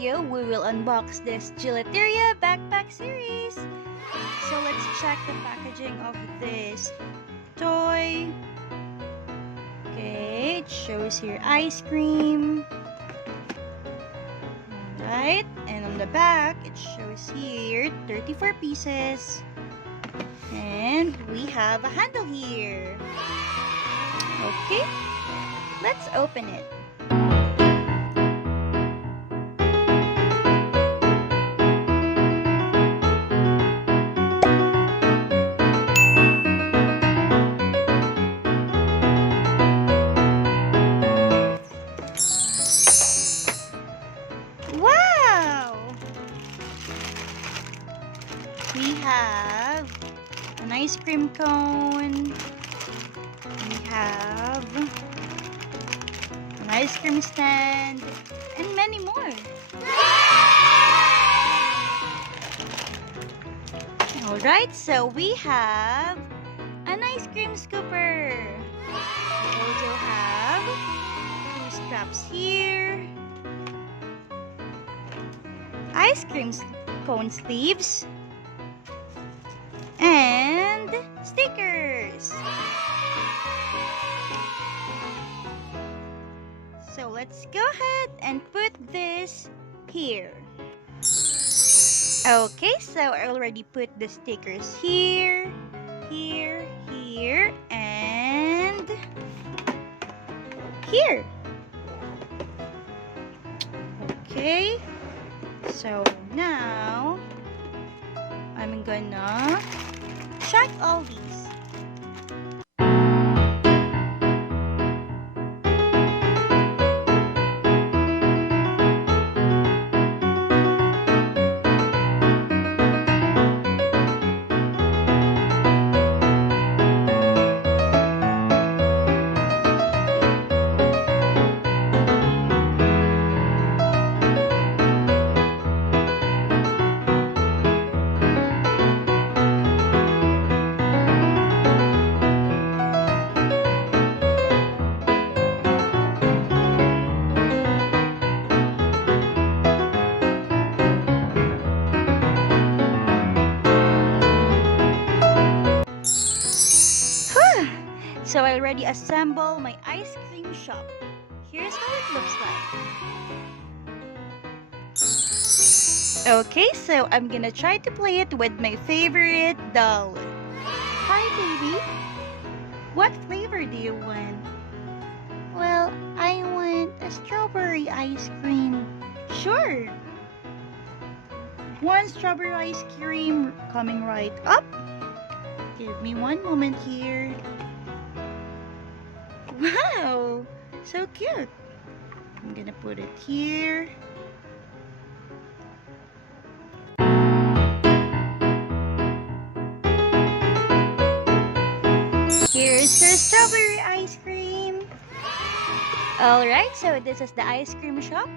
video, we will unbox this Gelateria backpack series. So let's check the packaging of this toy. Okay, it shows here ice cream. Alright, and on the back, it shows here 34 pieces. And we have a handle here. Okay, let's open it. Wow! We have an ice cream cone. We have an ice cream stand and many more. Alright, so we have an ice cream scooper. We also have two straps here. Ice cream cone sleeves. And stickers. So let's go ahead and put this here. Okay, so I already put the stickers here, here, here, and here. Okay, so now I'm gonna check all these. So I already assembled my ice cream shop. Here's how it looks like. Okay, so I'm gonna try to play it with my favorite doll. Hi, baby. What flavor do you want? Well, I want a strawberry ice cream. Sure. One strawberry ice cream coming right up. Give me one moment here. Wow, so cute. I'm gonna put it here. Here's the strawberry ice cream. Alright, so this is the ice cream shop.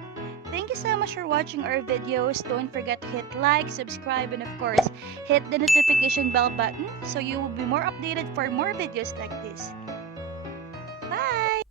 Thank you so much for watching our videos. Don't forget to hit like, subscribe, and of course, hit the notification bell button so you will be more updated for more videos like this. Bye!